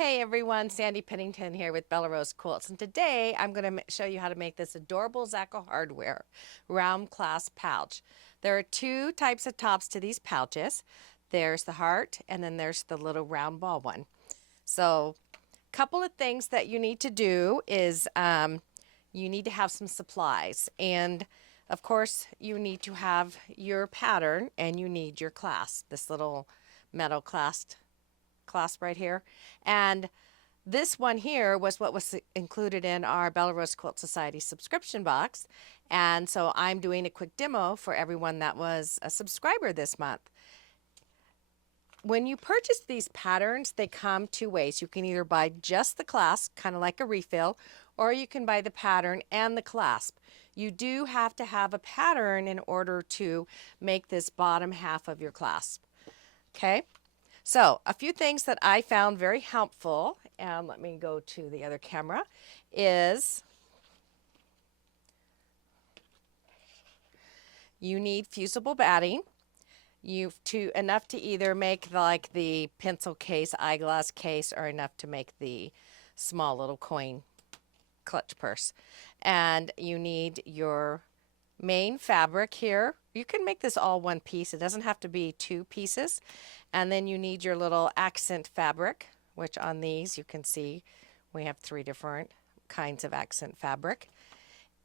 Hey everyone, Sandy Pennington here with Bella Rose Quilts, and today I'm going to show you how to make this adorable Zakka hardware round clasp pouch. There are two types of tops to these pouches. There's the heart and then there's the little round ball one. So a couple of things that you need to do is you need to have some supplies, and of course you need to have your pattern and you need your clasp, this little metal clasp right here. And this one here was what was included in our Bella Rose Quilt Society subscription box. And so I'm doing a quick demo for everyone that was a subscriber this month. When you purchase these patterns, they come two ways. You can either buy just the clasp, kind of like a refill, or you can buy the pattern and the clasp. You do have to have a pattern in order to make this bottom half of your clasp. Okay? So a few things that I found very helpful, and let me go to the other camera, is you need fusible batting. Enough to either make like the pencil case, eyeglass case, or enough to make the small little coin clutch purse. And you need your main fabric here. You can make this all one piece. It doesn't have to be two pieces. And then you need your little accent fabric, which on these you can see we have three different kinds of accent fabric.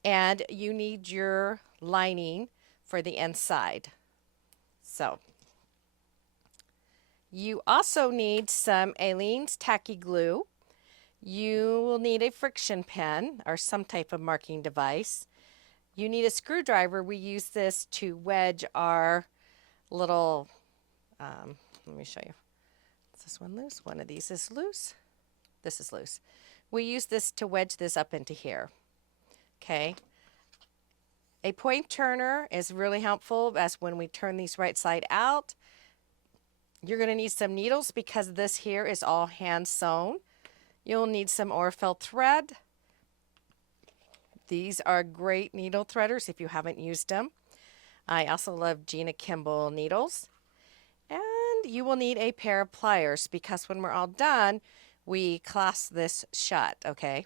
And you need your lining for the inside. So you also need some Aleene's tacky glue. You will need a friction pen or some type of marking device. You need a screwdriver. We use this to wedge our little, let me show you. Is this one loose? One of these is loose. This is loose. We use this to wedge this up into here. Okay. A point turner is really helpful as when we turn these right side out. You're going to need some needles because this here is all hand sewn. You'll need some Orfel thread. These are great needle threaders if you haven't used them. I also love Gina Kimball needles. And you will need a pair of pliers because when we're all done, we clasp this shut, okay?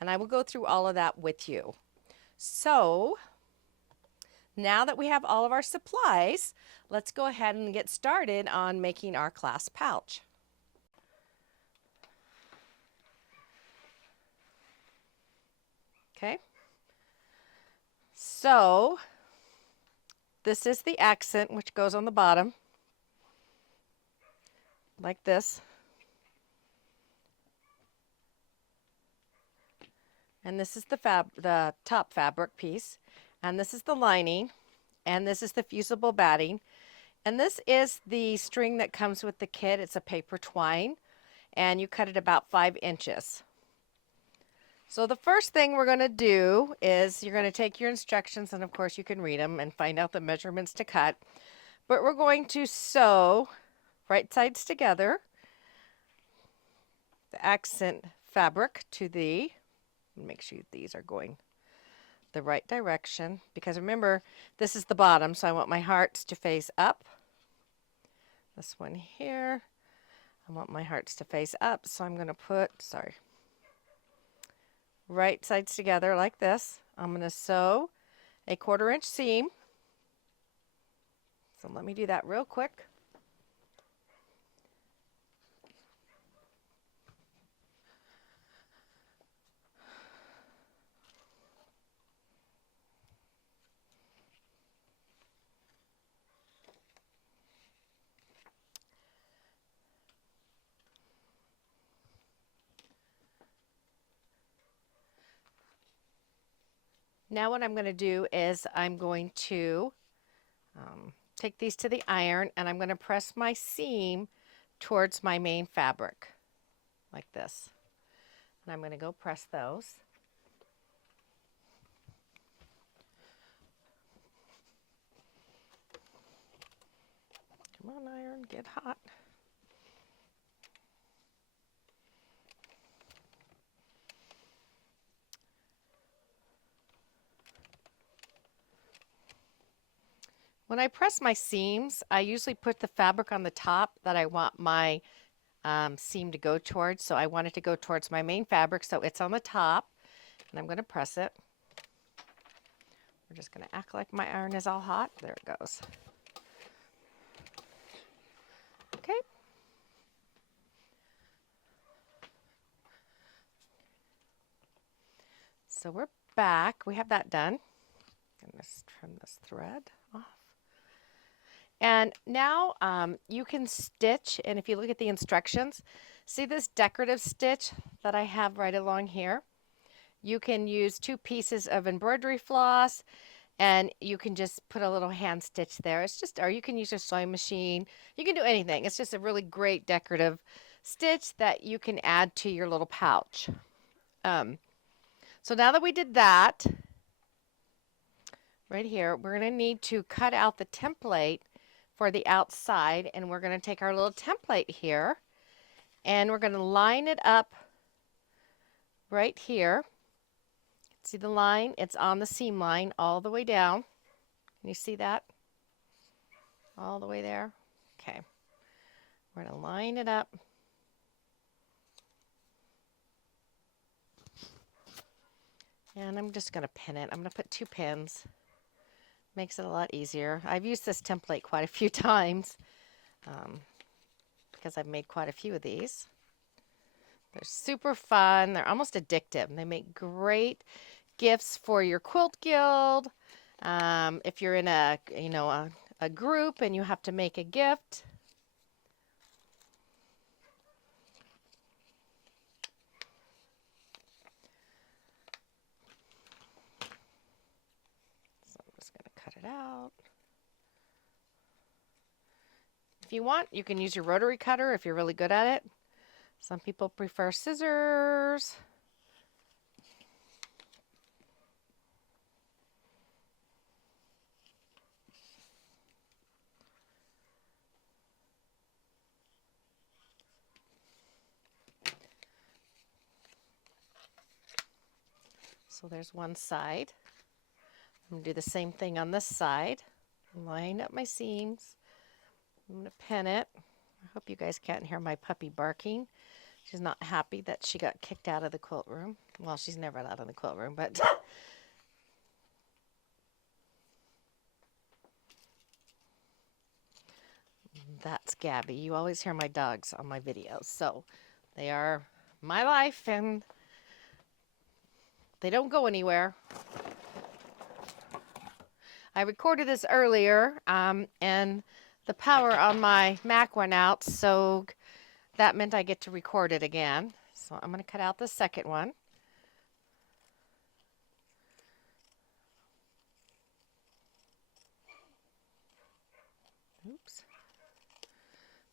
And I will go through all of that with you. So now that we have all of our supplies, let's go ahead and get started on making our clasp pouch. Okay, so this is the accent which goes on the bottom like this. And this is the top fabric piece, and this is the lining, and this is the fusible batting, and this is the string that comes with the kit. It's a paper twine, and you cut it about 5 inches. So the first thing we're going to do is you're going to take your instructions, and of course you can read them and find out the measurements to cut. But we're going to sew right sides together the accent fabric to the, make sure these are going the right direction, because remember this is the bottom, so I want my hearts to face up. This one here, I want my hearts to face up, so I'm going to put, right sides together like this. I'm going to sew a 1/4 inch seam. So let me do that real quick. Now what I'm going to do is I'm going to take these to the iron, and I'm going to press my seam towards my main fabric like this. And I'm going to go press those. Come on, iron, get hot. When I press my seams, I usually put the fabric on the top that I want my seam to go towards. So I want it to go towards my main fabric. So it's on the top, and I'm going to press it. We're just going to act like my iron is all hot. There it goes. Okay. So we're back. We have that done. I'm going to trim this thread off. And now you can stitch, and if you look at the instructions, see this decorative stitch that I have right along here? You can use 2 pieces of embroidery floss, and you can just put a little hand stitch there. It's just, or you can use your sewing machine. You can do anything. It's just a really great decorative stitch that you can add to your little pouch. So now that we did that, right here, we're going to need to cut out the template for the outside, and we're going to take our little template here, and we're going to line it up right here. See the line? It's on the seam line all the way down. Can you see that? All the way there. Okay. We're going to line it up. And I'm just going to pin it. I'm going to put 2 pins. Makes it a lot easier. I've used this template quite a few times because I've made quite a few of these. They're super fun. They're almost addictive. They make great gifts for your quilt guild. If you're in a group and you have to make a gift. So I'm just going to cut it out. If you want, you can use your rotary cutter if you're really good at it. Some people prefer scissors. So there's one side. I'm going to do the same thing on this side. Line up my seams. I'm going to pin it. I hope you guys can't hear my puppy barking. She's not happy that she got kicked out of the quilt room. Well, she's never out of the quilt room, but that's Gabby. You always hear my dogs on my videos, so they are my life, and they don't go anywhere. I recorded this earlier, and the power on my Mac went out, so that meant I get to record it again. So I'm going to cut out the second one. Oops.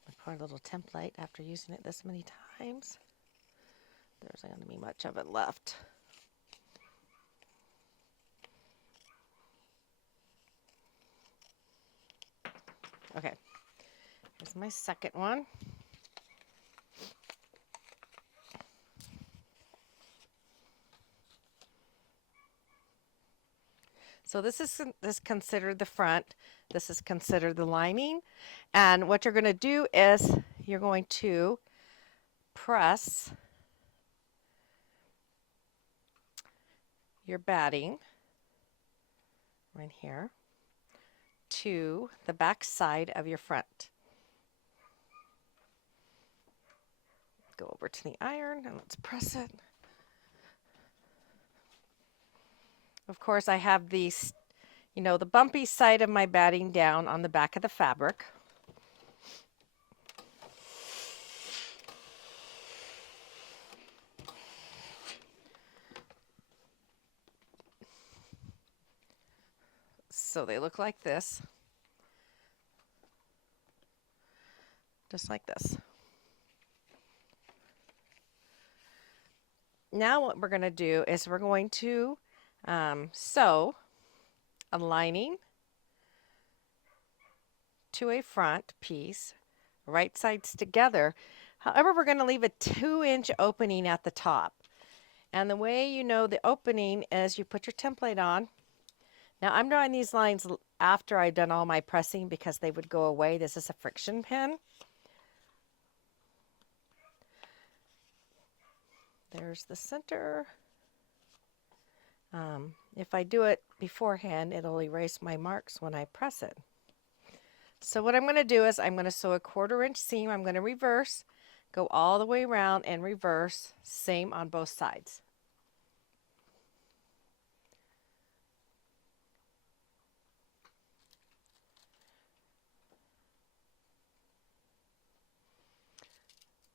My poor little template after using it this many times. There's not going to be much of it left. Okay, here's my second one. So this is considered the front. This is considered the lining. And what you're going to do is you're going to press your batting right here to the back side of your front. Go over to the iron and let's press it. Of course, I have these, the bumpy side of my batting down on the back of the fabric. So they look like this. Just like this. Now what we're going to do is we're going to sew a lining to a front piece, right sides together. However, we're going to leave a 2-inch opening at the top. And the way you know the opening is you put your template on. Now I'm drawing these lines after I've done all my pressing because they would go away. This is a friction pin. There's the center. If I do it beforehand, it'll erase my marks when I press it. So what I'm going to do is I'm going to sew a 1/4 inch seam. I'm going to reverse, go all the way around and reverse, same on both sides.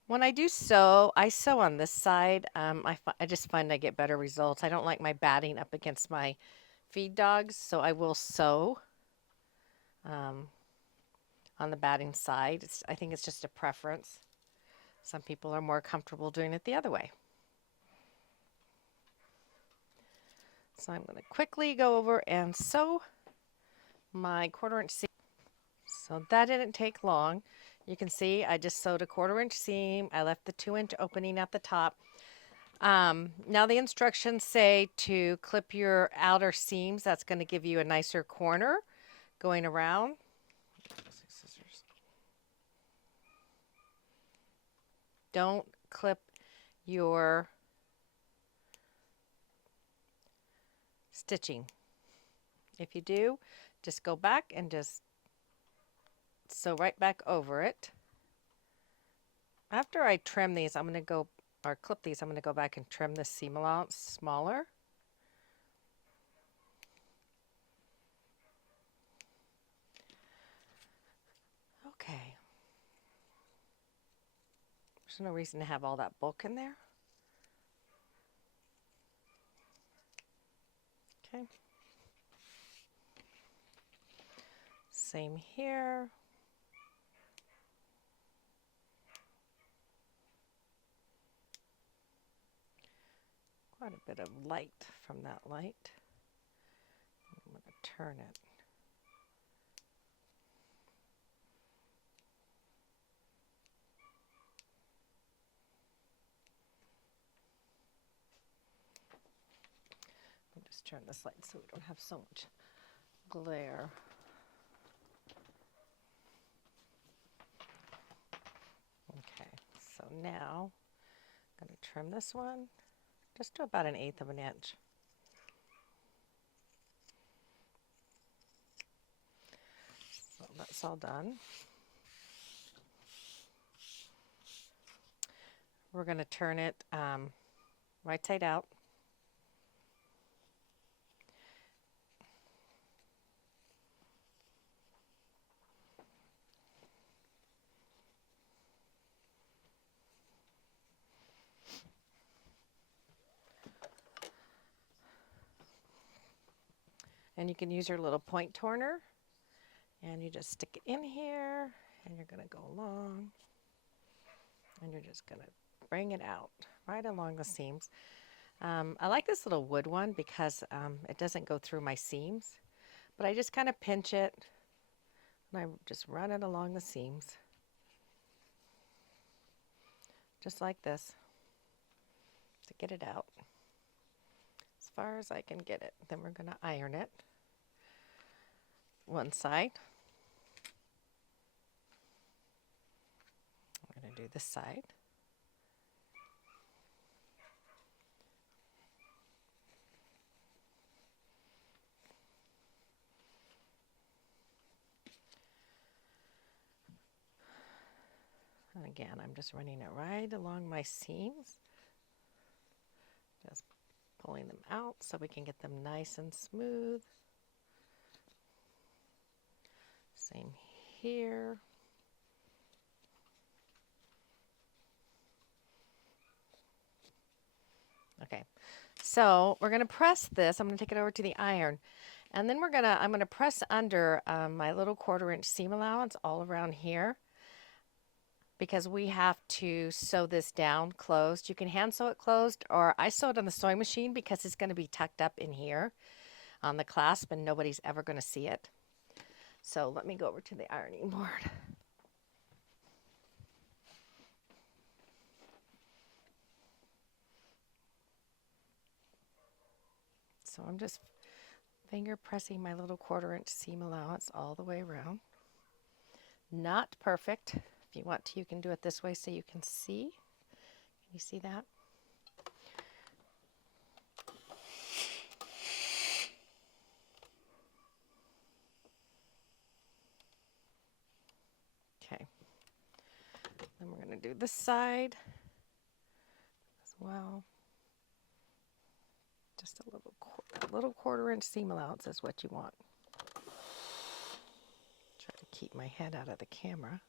When I do sew, I sew on this side. I just find I get better results. I don't like my batting up against my feed dogs, so I will sew on the batting side. I think it's just a preference. Some people are more comfortable doing it the other way. So I'm going to quickly go over and sew my 1/4 inch seam. So that didn't take long. You can see I just sewed a 1/4 inch seam. I left the 2-inch opening at the top. Now the instructions say to clip your outer seams. That's going to give you a nicer corner going around. Scissors. Don't clip your stitching. If you do, just go back and just sew right back over it. After I trim these, I'm going to go, or clip these, I'm going to go back and trim the seam allowance smaller. Okay. There's no reason to have all that bulk in there. Okay. Same here. Quite a bit of light from that light. I'm going to turn it. Let me just turn this light so we don't have so much glare. Okay, so now I'm going to trim this one just to about 1/8 of an inch. So that's all done. We're going to turn it right side out. And you can use your little point turner and you just stick it in here and you're going to go along and you're just going to bring it out right along the seams. I like this little wood one because it doesn't go through my seams, but I just kind of pinch it and I just run it along the seams just like this to get it out as far as I can get it. Then we're going to iron it one side. I'm going to do this side. And again, I'm just running it right along my seams, just pulling them out so we can get them nice and smooth. Same here. Okay, so we're going to press this. I'm going to take it over to the iron, and then I'm going to press under my little 1/4 inch seam allowance all around here, because we have to sew this down closed. You can hand sew it closed, or I sew it on the sewing machine because it's going to be tucked up in here on the clasp and nobody's ever going to see it. So let me go over to the ironing board. So I'm just finger pressing my little 1/4 inch seam allowance all the way around. Not perfect. If you want to, you can do it this way so you can see. Can you see that? do this side as well. Just a little quarter-inch seam allowance is what you want. Try to keep my head out of the camera.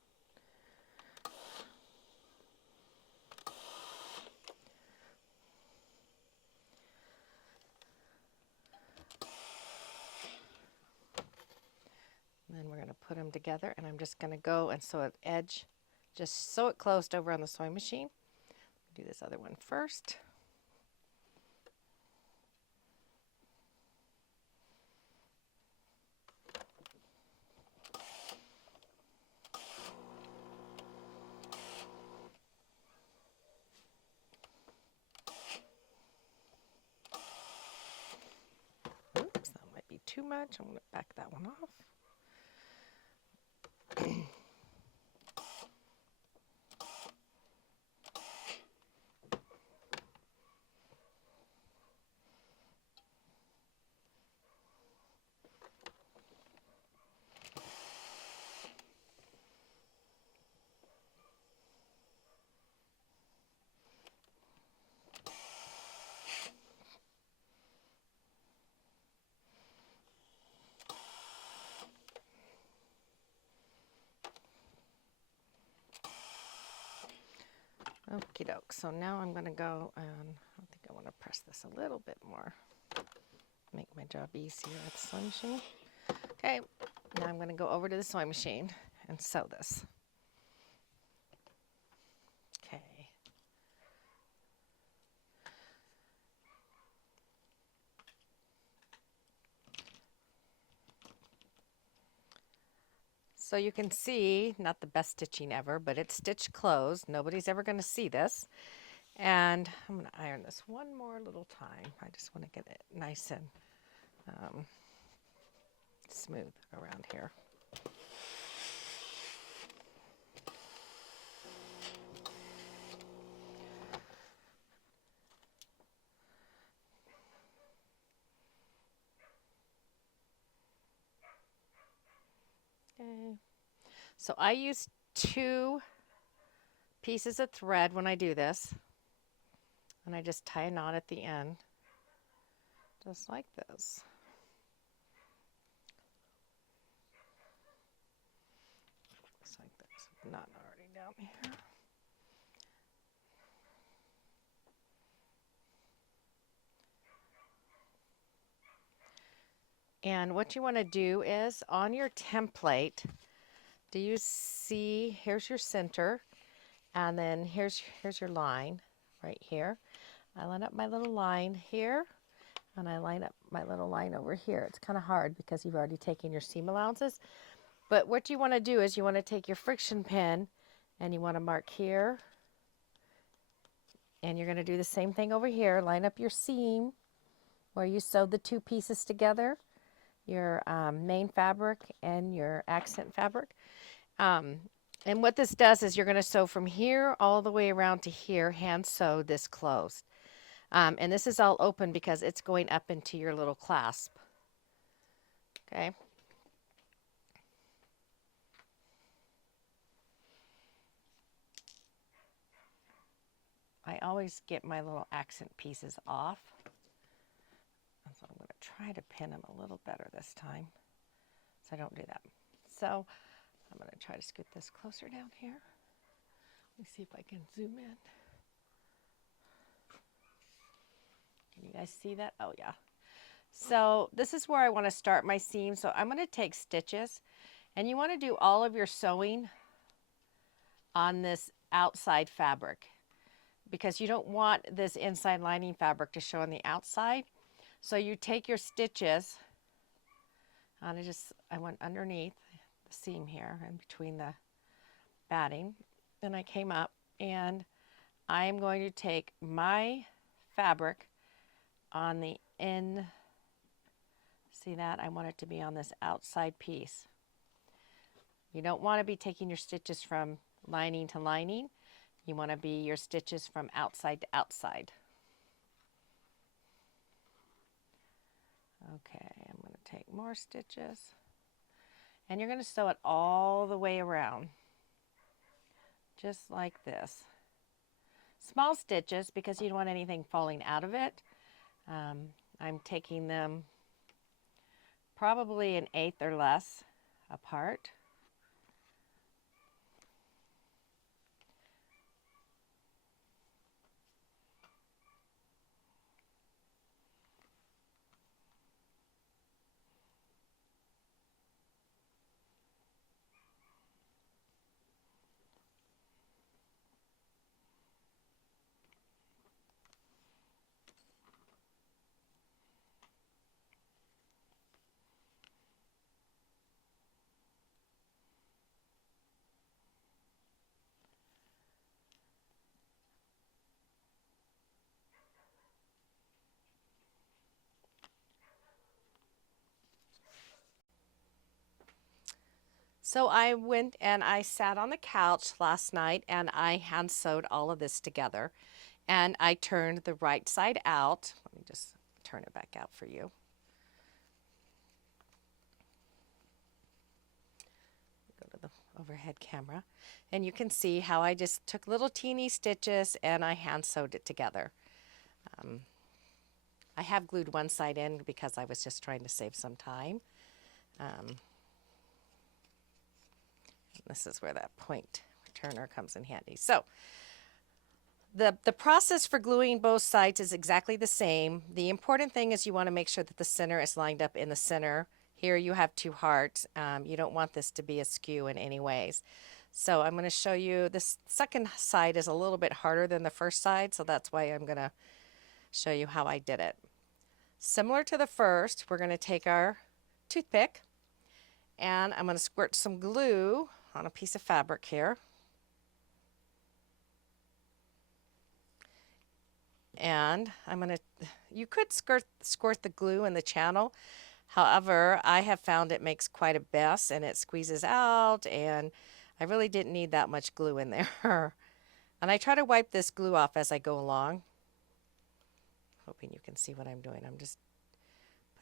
And then we're going to put them together, and I'm just going to go and sew an edge, just sew it closed over on the sewing machine. Do this other one first. Oops, that might be too much. I'm going to back that one off. Okie doke. So now I'm going to go and I think I want to press this a little bit more. Make my job easier at the sewing machine. Okay, now I'm going to go over to the sewing machine and sew this. Okay. So you can see, not the best stitching ever, but it's stitched closed. Nobody's ever going to see this. And I'm going to iron this one more little time. I just want to get it nice and smooth around here. Okay. So I use 2 pieces of thread when I do this. And I just tie a knot at the end, just like this. Looks like there's a knot already down here. And what you want to do is on your template, do you see, here's your center, and then here's your line right here. I line up my little line here, and I line up my little line over here. It's kind of hard because you've already taken your seam allowances. But what you want to do is you want to take your friction pin and you want to mark here. And you're going to do the same thing over here. Line up your seam where you sewed the 2 pieces together, your main fabric and your accent fabric. And what this does is you're going to sew from here all the way around to here, hand sew this closed. And this is all open because it's going up into your little clasp. Okay. I always get my little accent pieces off. So I'm going to try to pin them a little better this time so I don't do that. So I'm going to try to scoot this closer down here. Let me see if I can zoom in. Can you guys see that? Oh yeah. So this is where I want to start my seam. So I'm going to take stitches, and you want to do all of your sewing on this outside fabric because you don't want this inside lining fabric to show on the outside. So you take your stitches, and I went underneath the seam here and between the batting. Then I came up, and I'm going to take my fabric on the end. See that? I want it to be on this outside piece. You don't want to be taking your stitches from lining to lining. You want to be your stitches from outside to outside. Okay, I'm going to take more stitches. And you're going to sew it all the way around just like this. Small stitches because you don't want anything falling out of it. I'm taking them probably an eighth or less apart. So I went and I sat on the couch last night and I hand sewed all of this together. And I turned the right side out. Let me just turn it back out for you. Go to the overhead camera. And you can see how I just took little teeny stitches and I hand sewed it together. I have glued one side in because I was just trying to save some time. This is where that point turner comes in handy. So the process for gluing both sides is exactly the same. The important thing is you want to make sure that the center is lined up in the center. Here you have two hearts. You don't want this to be askew in any ways. So I'm going to show you this second side is a little bit harder than the first side, so that's why I'm going to show you how I did it. Similar to the first, we're going to take our toothpick and I'm going to squirt some glue on a piece of fabric here. And you could squirt the glue in the channel. However, I have found it makes quite a mess and it squeezes out, and I really didn't need that much glue in there. And I try to wipe this glue off as I go along. Hoping you can see what I'm doing. I'm just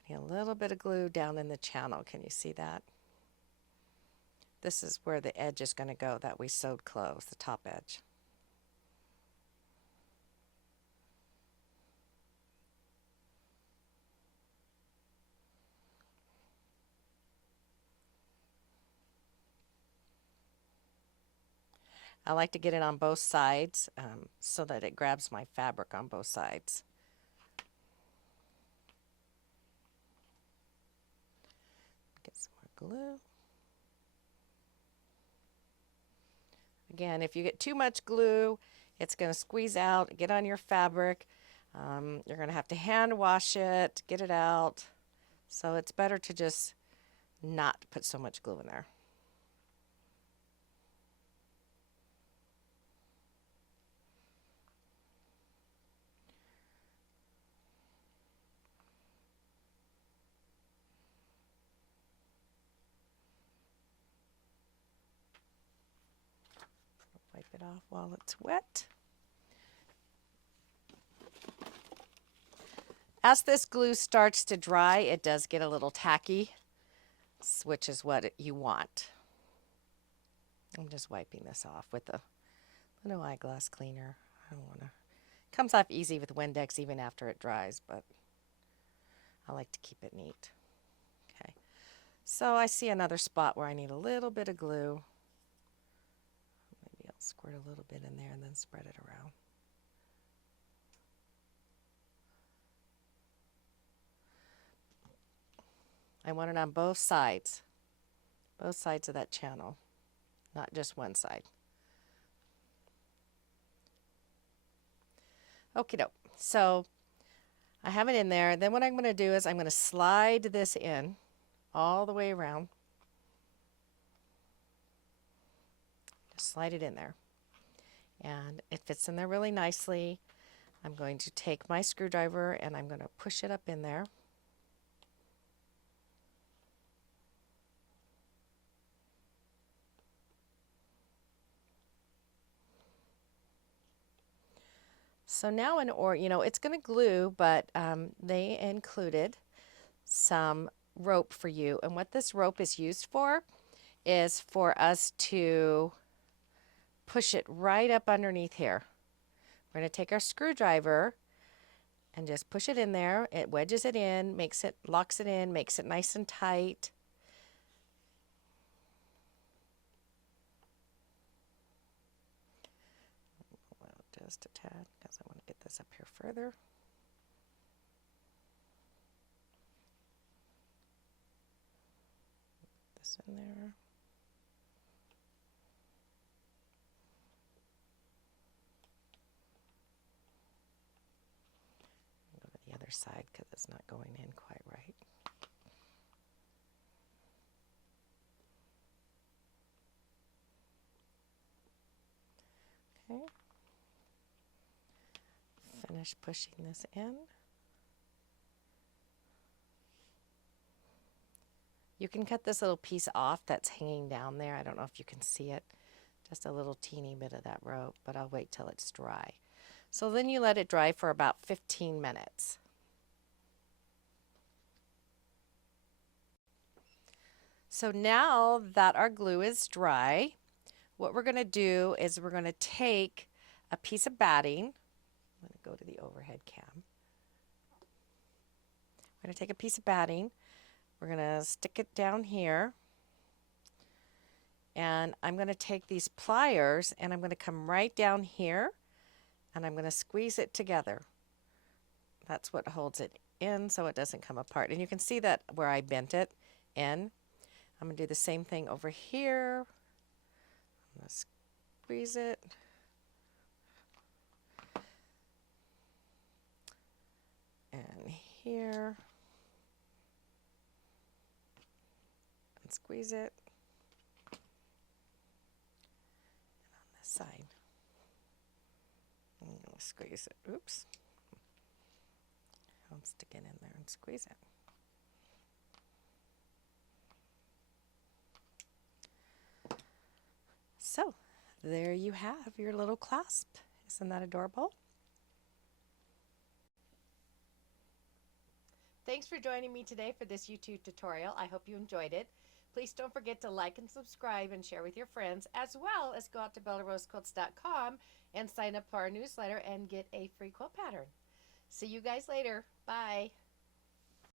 putting a little bit of glue down in the channel. Can you see that? This is where the edge is going to go that we sewed closed, the top edge. I like to get it on both sides so that it grabs my fabric on both sides. Get some more glue. Again, if you get too much glue, it's going to squeeze out, get on your fabric. You're going to have to hand wash it, get it out. So it's better to just not put so much glue in there. Wipe it off while it's wet. As this glue starts to dry, it does get a little tacky, which is what you want. I'm just wiping this off with a little eyeglass cleaner. I don't want to. Comes off easy with Windex even after it dries, but I like to keep it neat. Okay, so I see another spot where I need a little bit of glue. Maybe I'll squirt a little bit in there and then spread it around. I want it on both sides of that channel, not just one side. Okie doke. So I have it in there. Then what I'm going to do is I'm going to slide this in all the way around. Just slide it in there. And it fits in there really nicely. I'm going to take my screwdriver and I'm going to push it up in there. So now it's going to glue, but they included some rope for you. And what this rope is used for is for us to push it right up underneath here. We're going to take our screwdriver and just push it in there. It wedges it in, locks it in, makes it nice and tight. Well, just a tad, because I want to get this up here further. Put this in there. Go to the other side because it's not going in quite right. Okay. Finish pushing this in. You can cut this little piece off that's hanging down there. I don't know if you can see it. Just a little teeny bit of that rope, but I'll wait till it's dry. So then you let it dry for about 15 minutes. So now that our glue is dry, what we're going to do is we're going to take a piece of batting. I'm going to go to the overhead cam. We're going to take a piece of batting. We're going to stick it down here. And I'm going to take these pliers and I'm going to come right down here and I'm going to squeeze it together. That's what holds it in so it doesn't come apart. And you can see that where I bent it in. I'm going to do the same thing over here. I'm going to squeeze it. And here. And squeeze it. And on this side. I'm going to squeeze it. Oops. I'll stick it in there and squeeze it. So, there you have your little clasp. Isn't that adorable? Thanks for joining me today for this YouTube tutorial. I hope you enjoyed it. Please don't forget to like and subscribe and share with your friends, as well as go out to bellarosequilts.com and sign up for our newsletter and get a free quilt pattern. See you guys later. Bye.